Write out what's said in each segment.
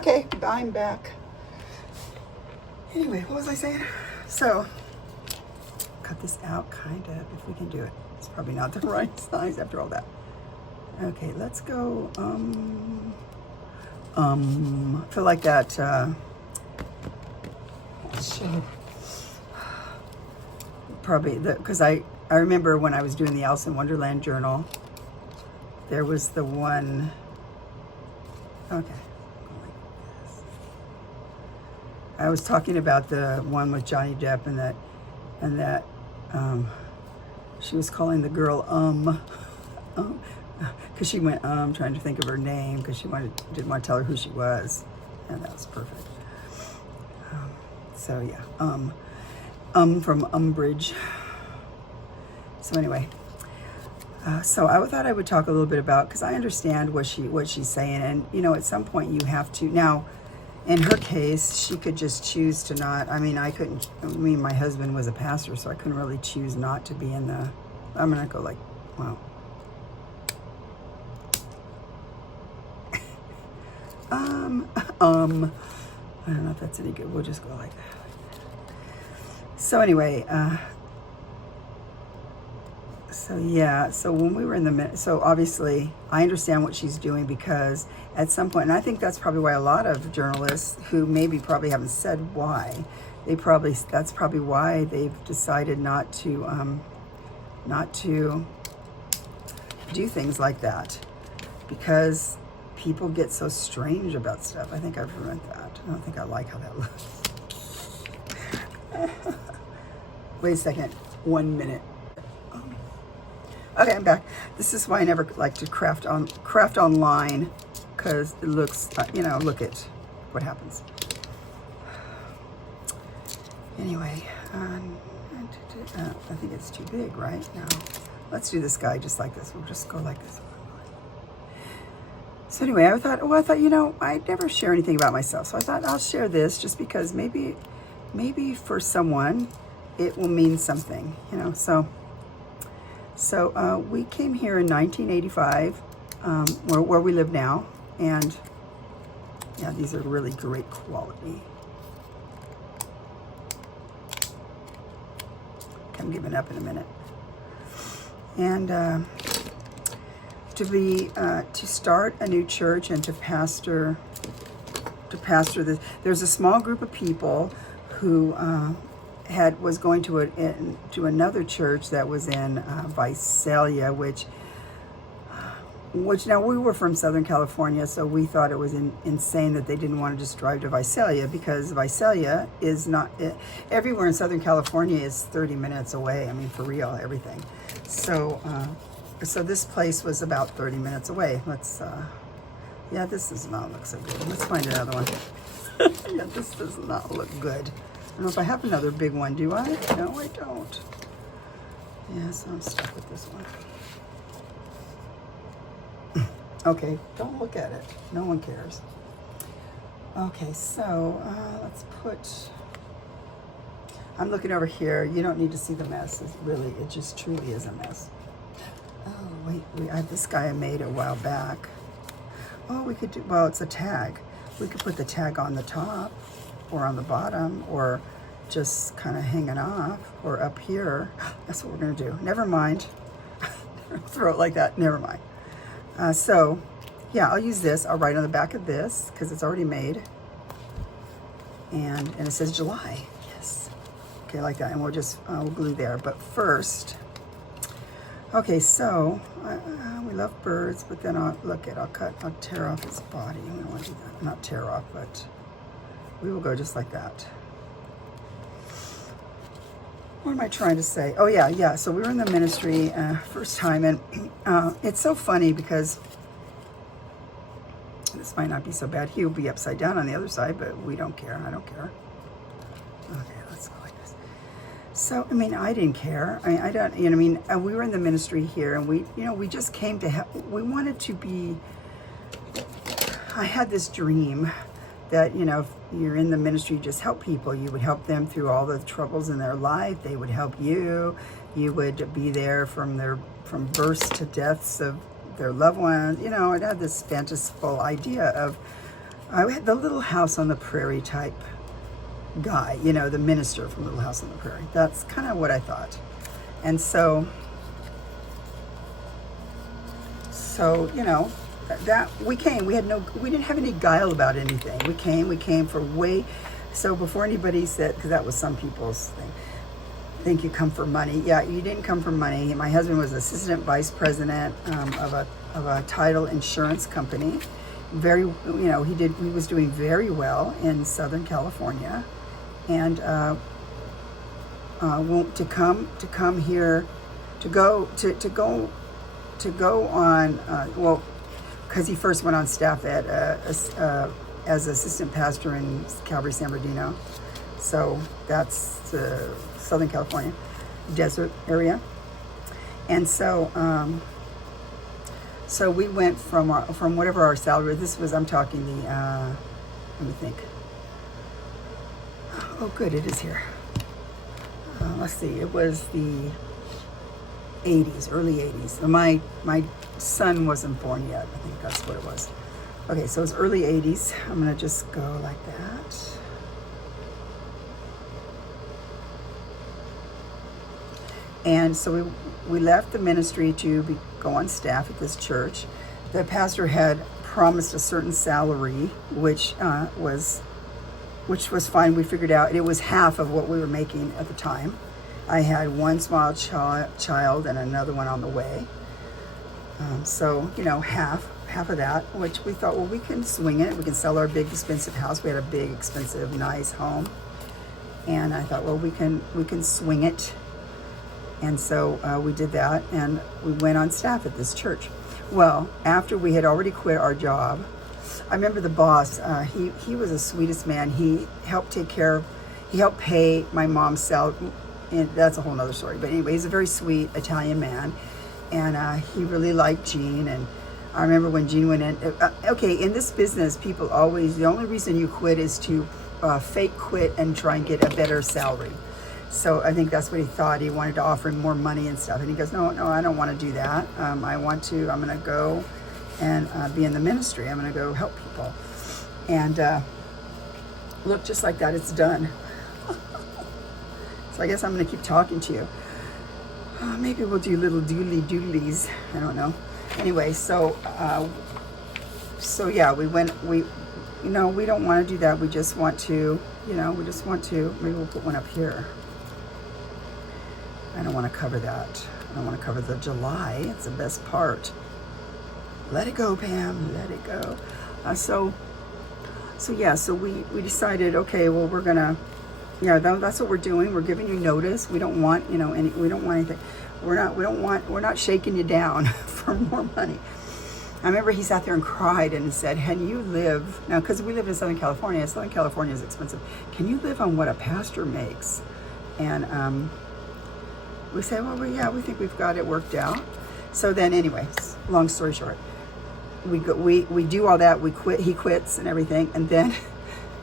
Okay, I'm back. Anyway, what was I saying? So, cut this out, kind of, if we can do it. It's probably not the right size after all that. Okay, let's go, I feel like that, probably, because I remember when I was doing the Alice in Wonderland journal, there was the one, okay. I was talking about the one with Johnny Depp and that she was calling the girl because she went trying to think of her name because she didn't want to tell her who she was, and that was perfect. So yeah, from Umbridge. So anyway, so I thought I would talk a little bit about, because I understand what she's saying, and you know, at some point you have to. Now, in her case, she could just choose to not. I mean, I couldn't. I mean, my husband was a pastor, so I couldn't really choose not to be in the. I'm gonna go like, wow. I don't know if that's any good. We'll just go like that. So anyway, so yeah, so when we were in the, so obviously I understand what she's doing, because at some point, and I think that's probably why a lot of journalists who maybe probably haven't said why, that's probably why they've decided not to do things like that, because people get so strange about stuff. I think I've ruined that. I don't think I like how that looks. Wait a second, 1 minute. Okay, I'm back. This is why I never like to craft online, because it looks, you know, look at what happens. Anyway, I think it's too big, right? No, let's do this guy just like this. We'll just go like this. So anyway, I thought, you know, I never share anything about myself. So I thought I'll share this just because maybe for someone it will mean something, you know. So we came here in 1985, where we live now, and yeah, these are really great quality. I'm giving up in a minute. And to start a new church and to pastor this, there's a small group of people who was going to another church that was in Visalia, which now we were from Southern California, so we thought it was insane that they didn't want to just drive to Visalia, because Visalia is not, everywhere in Southern California is 30 minutes away. I mean, for real, everything. So this place was about 30 minutes away. Let's, yeah, this does not look so good. Let's find another one. Yeah, this does not look good. I don't know if I have another big one, do I? No, I don't. Yeah, so I'm stuck with this one. Okay, don't look at it. No one cares. Okay, so let's put, I'm looking over here. You don't need to see the mess. It just truly is a mess. Oh, wait, this guy I made a while back. Oh, we could do, well, it's a tag. We could put the tag on the top or on the bottom, or just kind of hanging off, or up here. That's what we're gonna do. Never mind. Throw it like that, never mind. So, yeah, I'll use this. I'll write on the back of this, because it's already made. And it says July, yes. Okay, like that, and we'll just, we'll glue there. But first, okay, so, we love birds, but then I'll tear off his body. We don't want to do that. Not tear off, but we will go just like that. What am I trying to say? Oh, yeah. So we were in the ministry first time, and it's so funny because this might not be so bad. He will be upside down on the other side, but we don't care. I don't care. Okay, let's go like this. So, I mean, I didn't care. I don't, you know, I mean, we were in the ministry here, and we just came to help. We wanted to be, I had this dream that, you know, if you're in the ministry, just help people. You would help them through all the troubles in their life. They would help you. You would be there from births to deaths of their loved ones. You know, it had this fanciful idea I had the Little House on the Prairie type guy, you know, the minister from Little House on the Prairie. That's kind of what I thought. And so, you know, that we came, we didn't have any guile about anything. We came for so before anybody said, because that was some people's thing, think you come for money. Yeah, you didn't come for money. My husband was assistant vice president of a title insurance company. Very, you know, he was doing very well in Southern California, and to come here, to go on, well, because he first went on staff at as assistant pastor in Calvary San Bernardino, so that's Southern California desert area, and so so we went from whatever our salary. This was, I'm talking the let me think. Oh, good, it is here. Let's see, it was the 80s, early 80s. My son wasn't born yet. I think that's what it was. Okay, so it's early 80s. I'm gonna just go like that. And so we left the ministry to go on staff at this church. The pastor had promised a certain salary, which was fine. We figured out it was half of what we were making at the time. I had one small child and another one on the way. So, you know, half of that, which we thought, well, we can swing it. We can sell our big expensive house. We had a big expensive nice home, and I thought, well, we can swing it. And so we did that, and we went on staff at this church. Well, after we had already quit our job, I remember the boss. He was the sweetest man. He helped pay my mom's salary. And that's a whole nother story. But anyway, he's a very sweet Italian man, and he really liked Jean. And I remember when Jean went in. Okay, in this business, people always, the only reason you quit is to fake quit and try and get a better salary. So I think that's what he thought. He wanted to offer him more money and stuff. And he goes, no, I don't want to do that. I'm going to go and be in the ministry. I'm going to go help people. And look, just like that, it's done. So I guess I'm going to keep talking to you. Maybe we'll do little doodlies. I don't know. Anyway, so yeah, we don't want to do that. We just want to, maybe we'll put one up here. I don't want to cover that. I don't want to cover the July. It's the best part. Let it go, Pam. Let it go. So we decided, okay, well, we're gonna, that's what we're doing. We're giving you notice. We don't want, we don't want anything. We're not shaking you down for more money. I remember he sat there and cried and said, can you live, now because we live in Southern California, Southern California is expensive. Can you live on what a pastor makes? And we say, well, we think we've got it worked out. So then anyway, long story short, we do all that, he quits and everything, and then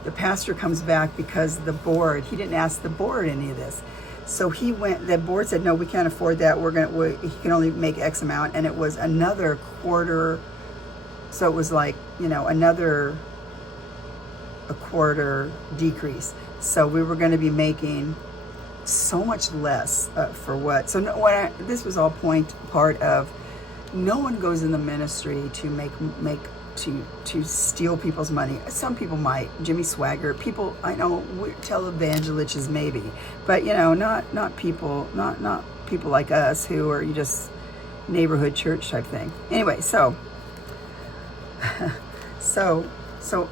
the pastor comes back because he didn't ask the board any of this. So the board said, no, we can't afford that. He can only make X amount. And it was another quarter. So it was like, a quarter decrease. So we were going to be making so much less for what. So this was all part of, no one goes in the ministry to to steal people's money. Some people might, Jimmy Swaggart, people I know, televangelists maybe, but not people like us who are just neighborhood church type thing. Anyway, so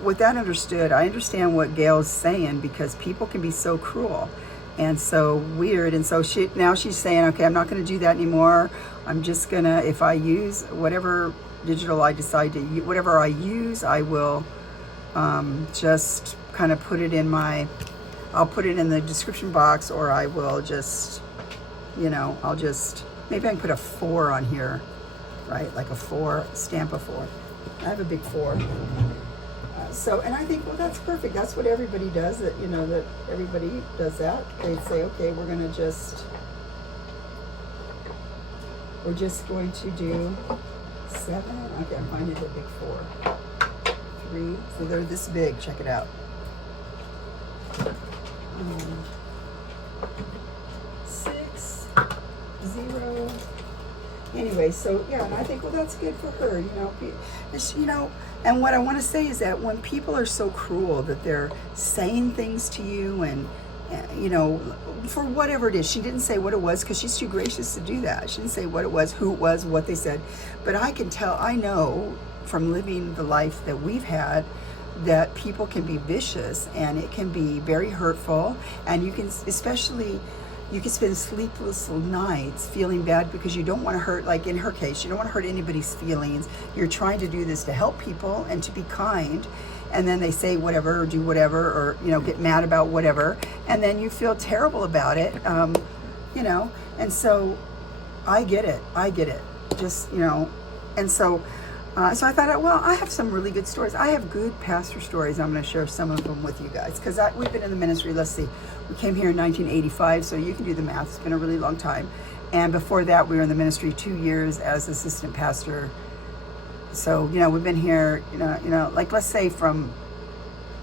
with that understood, I understand what Gayle's saying, because people can be so cruel and so weird, and so she's saying, okay, I'm not going to do that anymore. I'm just gonna, if I use whatever digital I decide to use, whatever I use, I will just kind of put it in I'll put it in the description box, or I will just, I'll just, maybe I can put a 4 on here, right? Like a 4, stamp a 4. I have a big 4. And I think, well, that's perfect. That's what everybody does, that everybody does that. They say, okay, we're just going to do 7. Okay, I'm finding the big 4. 3. So they're this big. Check it out. 6, 0. Anyway, so yeah, and I think, well, that's good for her, and what I want to say is that when people are so cruel that they're saying things to you and for whatever it is, she didn't say what it was because she's too gracious to do that. She didn't say what it was, who it was, what they said, but I know from living the life that we've had that people can be vicious and it can be very hurtful, and you can spend sleepless nights feeling bad because you don't want to hurt, like in her case, you don't want to hurt anybody's feelings. You're trying to do this to help people and to be kind, and then they say whatever or do whatever or, get mad about whatever, and then you feel terrible about it, and so I get it, just, and so I thought, well, I have some really good stories. I have good pastor stories. I'm going to share some of them with you guys because we've been in the ministry. Let's see. We came here in 1985, so you can do the math. It's been a really long time. And before that, we were in the ministry 2 years as assistant pastor. So, we've been here, like let's say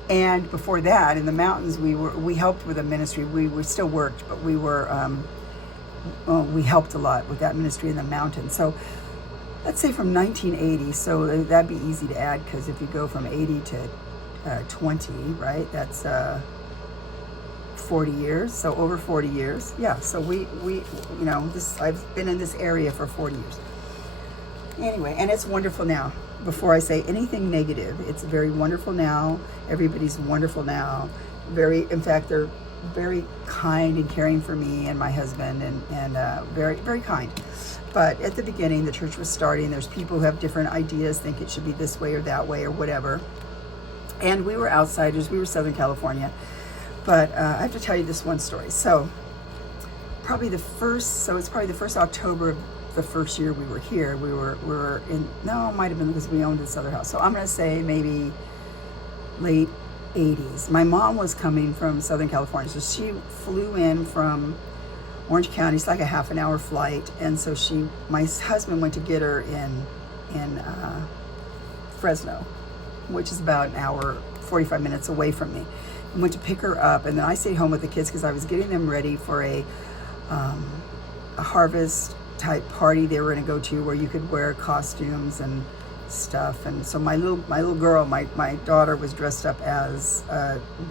and before that in the mountains, we helped with a ministry. We still worked, but we helped a lot with that ministry in the mountains. So let's say from 1980, so that'd be easy to add because if you go from 80 to 20, right, that's 40 years, so over 40 years. Yeah, so we I've been in this area for 40 years. Anyway, and it's wonderful now. Before I say anything negative, it's very wonderful now. Everybody's wonderful now. In fact, they're very kind and caring for me and my husband, and very, very kind. But at the beginning, the church was starting. There's people who have different ideas, think it should be this way or that way or whatever. And we were outsiders. We were Southern California. But I have to tell you this one story. So it's probably the first October of the first year we were here. We were in, no, it might have been because we owned this other house. So I'm going to say maybe late 80s. My mom was coming from Southern California. So she flew in from Orange County. It's like a half an hour flight, and so my husband went to get her in Fresno, which is about an hour 45 minutes away from me. I went to pick her up, and then I stayed home with the kids because I was getting them ready for a harvest type party they were going to go to where you could wear costumes and stuff. And so my little girl, my daughter, was dressed up as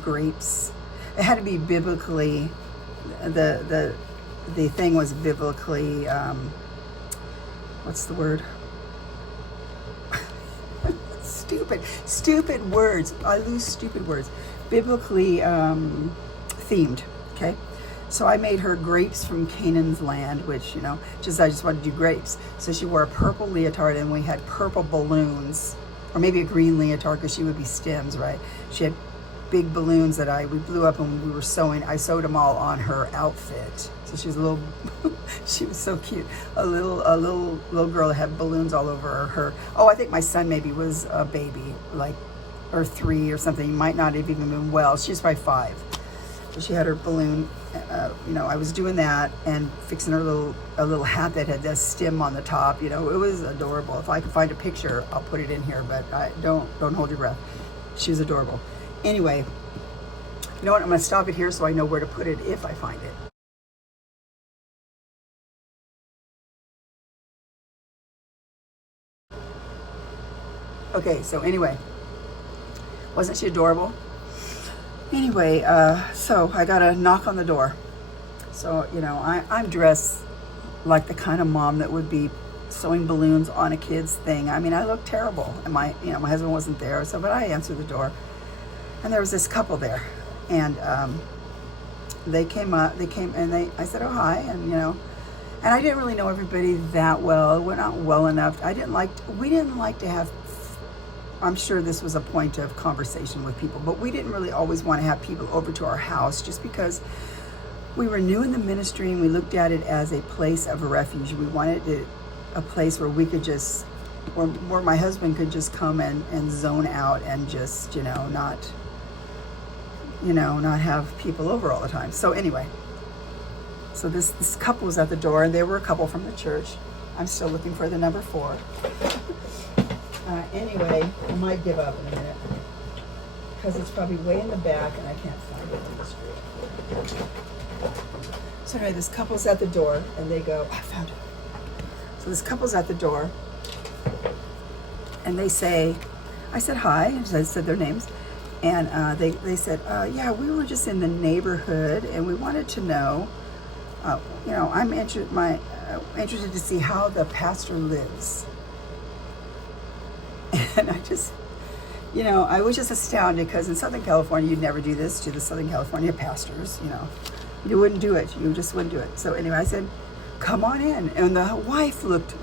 grapes. It had to be biblically, the thing was biblically, what's the word? Stupid words. I lose stupid words. Biblically themed, okay? So I made her grapes from Canaan's land, which, I just wanted to do grapes. So she wore a purple leotard, and we had purple balloons, or maybe a green leotard because she would be stems, right? She had big balloons that we blew up and we were sewing. I sewed them all on her outfit. So she was she was so cute. A little girl that had balloons all over her. Oh, I think my son maybe was a baby, or 3 or something. He might not have even been well. She was probably 5. So she had her balloon, I was doing that and fixing her a little hat that had this stem on the top. It was adorable. If I can find a picture, I'll put it in here, but don't hold your breath. She was adorable. Anyway, you know what? I'm going to stop it here so I know where to put it if I find it. Okay, so anyway, wasn't she adorable? Anyway, so I got a knock on the door. So, I'm dressed like the kind of mom that would be sewing balloons on a kid's thing. I mean, I look terrible. And my husband wasn't there, but I answered the door. And there was this couple there. And they came and I said, oh, hi. And, and I didn't really know everybody that well. We're not well enough. We didn't like to have, I'm sure this was a point of conversation with people, but we didn't really always want to have people over to our house just because we were new in the ministry and we looked at it as a place of refuge. We wanted a place where we could just, where my husband could just come and zone out and just, not have people over all the time. So anyway, so this couple was at the door, and they were a couple from the church. I'm still looking for the number 4. Anyway, I might give up in a minute. because it's probably way in the back and I can't find it on the street. So anyway, this couple's at the door and they go, I found it. So this couple's at the door and they say, I said hi, and I said their names. And they said, yeah, we were just in the neighborhood and we wanted to know, I'm interested to see how the pastor lives. And I just, I was just astounded because in Southern California, you'd never do this to the Southern California pastors, You wouldn't do it. You just wouldn't do it. So anyway, I said, come on in. And the wife looked,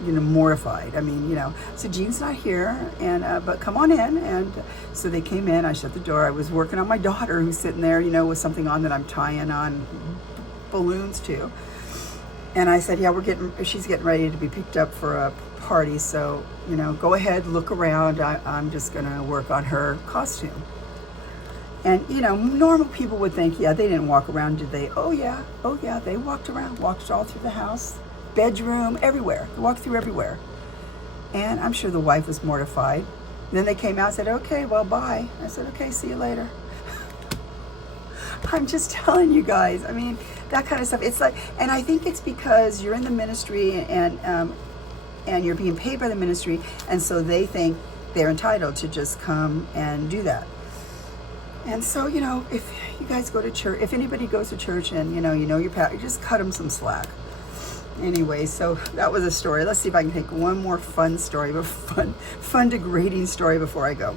mortified. I mean, so Jean's not here, but come on in. And so they came in. I shut the door. I was working on my daughter who's sitting there, with something on that I'm tying on balloons to. And I said, yeah, she's getting ready to be picked up for a party. So, go ahead, look around. I'm just going to work on her costume. And, normal people would think, yeah, they didn't walk around, did they? Oh, yeah, they walked around, walked all through the house, bedroom, everywhere. They walked through everywhere. And I'm sure the wife was mortified. Then they came out and said, okay, well, bye. I said, okay, see you later. I'm just telling you guys, I mean, that kind of stuff. It's like, and I think it's because you're in the ministry and you're being paid by the ministry, and so they think they're entitled to just come and do that. And so, if you guys go to church, if anybody goes to church and, your pastor, just cut them some slack. Anyway, so that was a story. Let's see if I can take one more fun story, but fun degrading story before I go.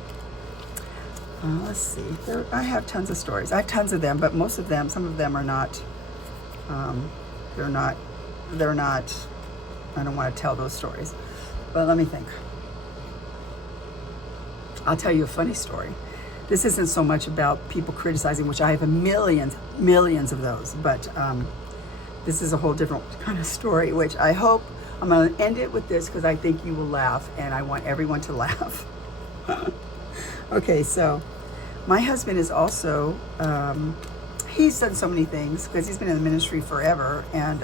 Let's see. I have tons of stories. I have tons of them, but some of them are not, they're not, I don't want to tell those stories. But let me think. I'll tell you a funny story. This isn't so much about people criticizing, which I have millions of those, but this is a whole different kind of story, which I hope, I'm going to end it with this because I think you will laugh, and I want everyone to laugh. Okay, so my husband is also, he's done so many things because he's been in the ministry forever, and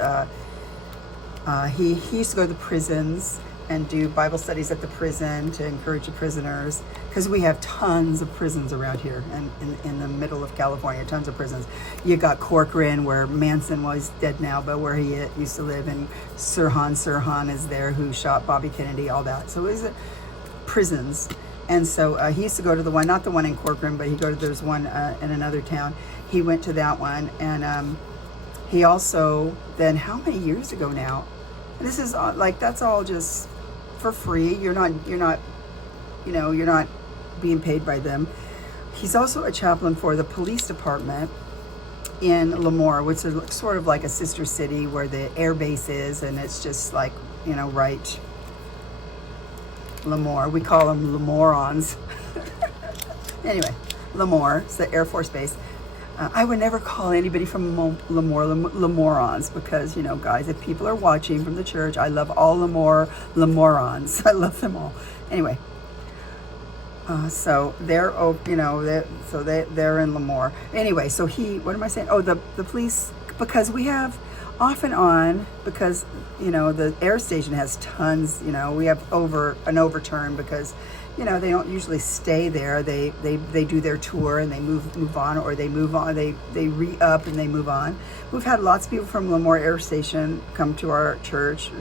he used to go to the prisons and do Bible studies at the prison to encourage the prisoners, because we have tons of prisons around here and in the middle of California, tons of prisons. You got Corcoran, where Manson was dead now, but where he used to live, and Sirhan is there, who shot Bobby Kennedy, all that. So it was prisons. And so he used to go to the one, not the one in Corcoran, but there's one in another town. He went to that one, and he also, then how many years ago now? This is that's all just for free. You're not being paid by them. He's also a chaplain for the police department in Lemoore, which is sort of like a sister city where the air base is, and it's just like, right, Lemoore. We call them Lemorons. Anyway, Lemoore, it's the Air Force Base. I would never call anybody from Lemoore Lemorons, because, guys, if people are watching from the church, I love all Lemorons. I love them all. Anyway, so they're they're in Lemoore. Anyway, so what am I saying? Oh, the police, because we have off and on, because the air station has tons. We have an overturn because they don't usually stay there. They do their tour and they move on, or they move on. They re-up and they move on. We've had lots of people from Lemoore Air Station come to our church,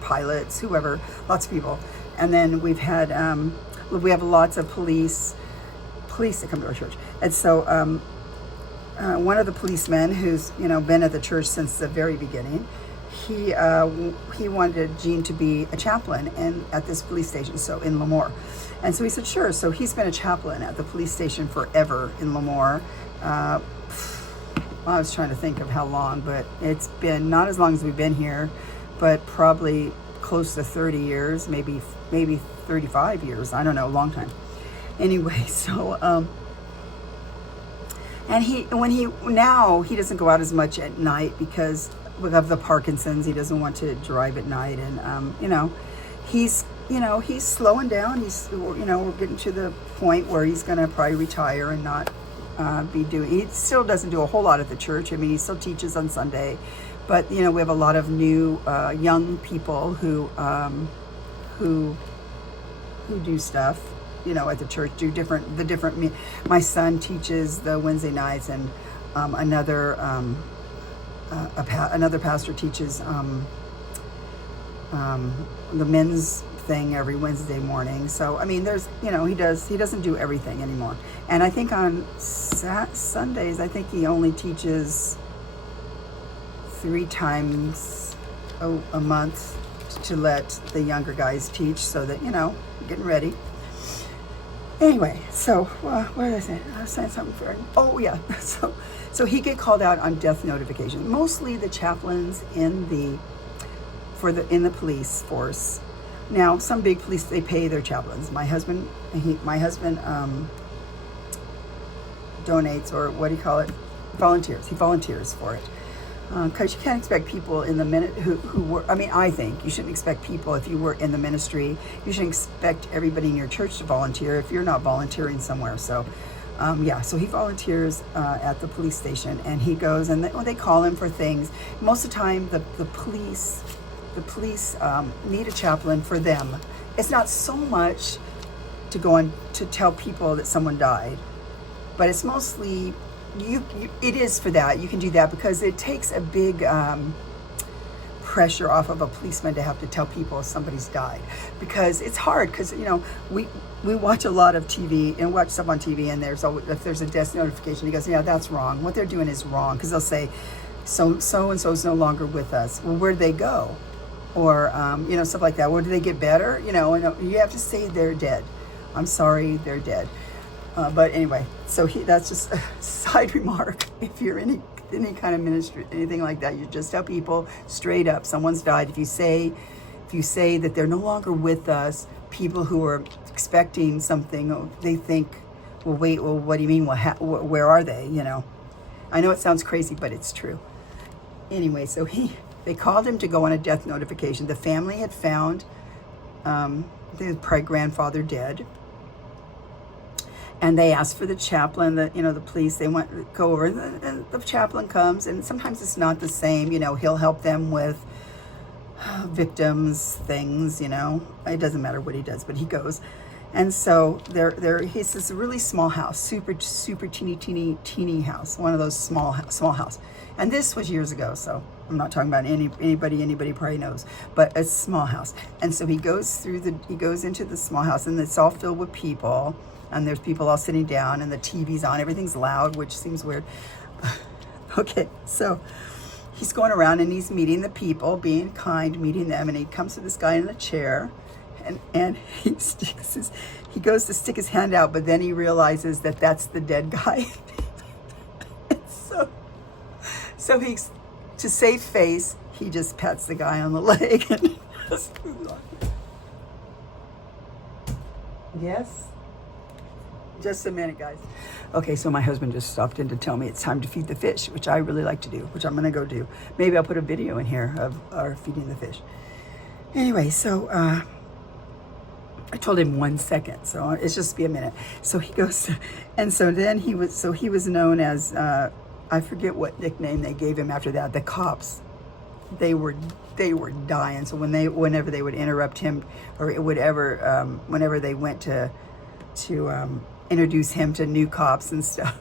pilots, whoever, lots of people. And then we have lots of police that come to our church. And so one of the policemen who's been at the church since the very beginning, he wanted Jean to be a chaplain at this police station, so in Lemoore. And so he said, sure. So he's been a chaplain at the police station forever in Lemoore. I was trying to think of how long, but it's been not as long as we've been here, but probably close to 30 years, maybe 35 years. I don't know, a long time. Anyway, so, and he doesn't go out as much at night because of the Parkinson's. He doesn't want to drive at night, and he's slowing down. We're getting to the point where he's going to probably retire and not he still doesn't do a whole lot at the church. I mean, he still teaches on Sunday, but we have a lot of new young people who do stuff. you know, at the church, do the different. My son teaches the Wednesday nights, and another pastor teaches the men's thing every Wednesday morning. So I mean, there's, you know, he doesn't do everything anymore. And I think on Sundays, I think he only teaches 3 times a month to let the younger guys teach, so that, you know, getting ready. Anyway, so what did I say? I was saying something for, oh yeah, so he get called out on death notification. Mostly the chaplains in the police force. Now, some big police, they pay their chaplains. My husband donates, or what do you call it? Volunteers. He volunteers for it. Because you can't expect people in the who work. I mean, I think you shouldn't expect people, if you work in the ministry, you shouldn't expect everybody in your church to volunteer if you're not volunteering somewhere. So, yeah, so he volunteers at the police station, and he goes, and they call him for things. Most of the time, the police need a chaplain for them. It's not so much to go on to tell people that someone died, but it's mostly, it is for that. You can do that because it takes a big pressure off of a policeman to have to tell people somebody's died, because it's hard, because, you know, we watch a lot of TV and watch stuff on TV, and if there's a death notification, he goes, yeah, that's wrong. What they're doing is wrong, because they'll say, so and so is no longer with us. Well, where'd they go? Or you know, stuff like that. Well, do they get better? You know, and you have to say they're dead. I'm sorry, they're dead. But anyway, so that's just a side remark. If you're in any kind of ministry, anything like that, you just tell people straight up, someone's died. If you say that they're no longer with us, people who are expecting something, they think, well, wait, well, what do you mean? Well, where are they? You know, I know it sounds crazy, but it's true. Anyway, so they called him to go on a death notification. The family had found their grandfather dead, and they asked for the chaplain. The police, they go over, and the chaplain comes, and sometimes it's not the same. You know, he'll help them with victims, things. You know, it doesn't matter what he does, but he goes. And so he's this really small house, super teeny house, one of those small house. And this was years ago, so I'm not talking about anybody probably knows, but a small house. And so he goes into the small house, and it's all filled with people, and there's people all sitting down, and the TV's on, everything's loud, which seems weird. Okay, so he's going around and he's meeting the people, being kind, meeting them, and he comes to this guy in a chair, and he goes to stick his hand out, but then he realizes that that's the dead guy. So he's, to save face, he just pats the guy on the leg and just moves on. Yes? Just a minute, guys. Okay, so my husband just stopped in to tell me it's time to feed the fish, which I really like to do, which I'm gonna go do. Maybe I'll put a video in here of our feeding the fish. Anyway, so I told him 1 second, so it's just be a minute. So he goes, and so then he was known as, I forget what nickname they gave him after that. The cops, they were dying. So whenever they would interrupt him, or whenever they went to introduce him to new cops and stuff,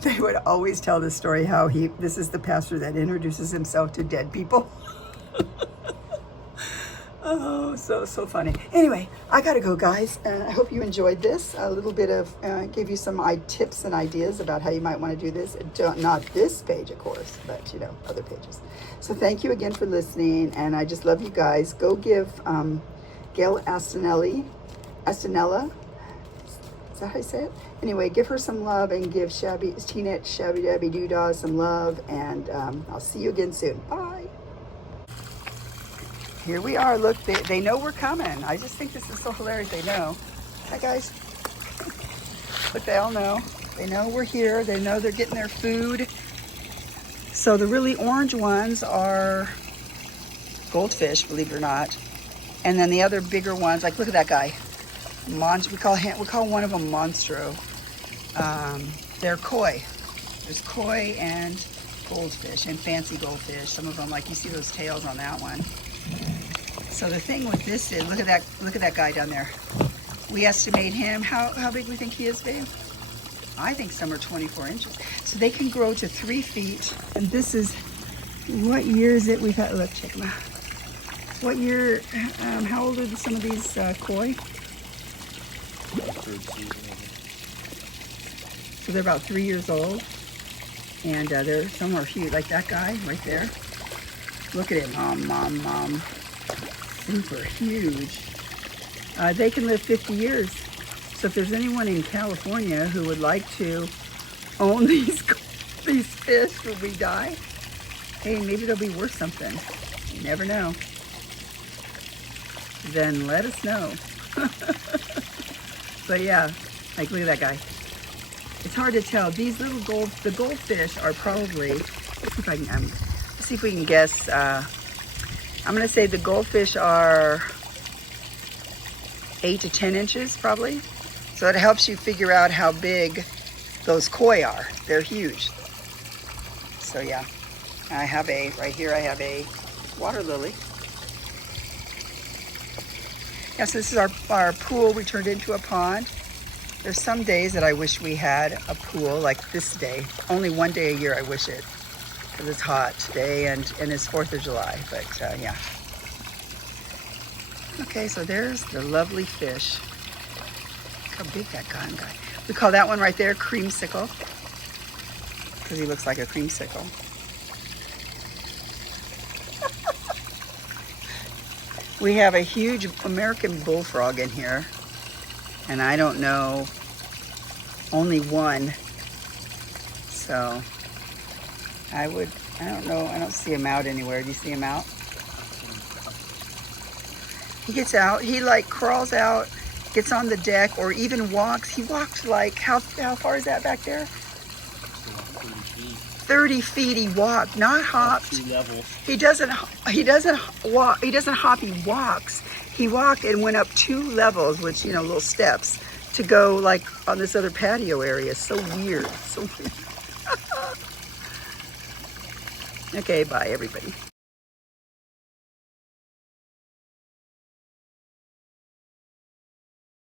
they would always tell the story how this is the pastor that introduces himself to dead people. Oh, so funny. Anyway, I gotta go, guys. I hope you enjoyed this. A little bit of, gave you some tips and ideas about how you might want to do this. Not this page, of course, but, you know, other pages. So thank you again for listening, and I just love you guys. Go give Gayle Agostinelli, is that how you say it? Anyway, give her some love, and give Teenage Shabbydabbydoodah some love, and I'll see you again soon. Bye. Here we are. Look, they know we're coming. I just think this is so hilarious. They know. Hi, guys. Look, they all know. They know we're here. They know they're getting their food. So the really orange ones are goldfish, believe it or not. And then the other bigger ones, like, look at that guy. We call one of them Monstro. They're koi. There's koi and goldfish, and fancy goldfish. Some of them, like, you see those tails on that one. So the thing with this is, look at that guy down there. We estimate him, how big we think he is, babe? I think some are 24 inches. So they can grow to 3 feet. And this is, what year is it? We've had, look, check them out. What year, how old are some of these koi? Third season. So they're about 3 years old. And some are huge, like that guy right there. Look at it, mom. Super huge. They can live 50 years. So if there's anyone in California who would like to own these fish when we die, hey, maybe they'll be worth something. You never know. Then let us know. But yeah, like look at that guy. It's hard to tell. These little the goldfish are probably, let's see if we can guess. I'm gonna say the goldfish are 8 to 10 inches probably. So it helps you figure out how big those koi are. They're huge. So yeah, right here I have a water lily. Yeah, so this is our pool we turned into a pond. There's some days that I wish we had a pool like this day. Only one day a year I wish it, because it's hot today and it's 4th of July, but yeah. Okay, so there's the lovely fish. Look how big that guy. We call that one right there creamsicle, because he looks like a creamsicle. We have a huge American bullfrog in here, and I don't know, only one. So I don't know, I don't see him out anywhere. Do you see him out? He gets out, he like crawls out, gets on the deck, or even walks. He walks like, how far is that back there? 30 feet he walked, not hopped. 2 levels. He doesn't walk, he doesn't hop, he walks. He walked and went up 2 levels, which, you know, little steps, to go like on this other patio area. So weird, so weird. Okay, bye everybody.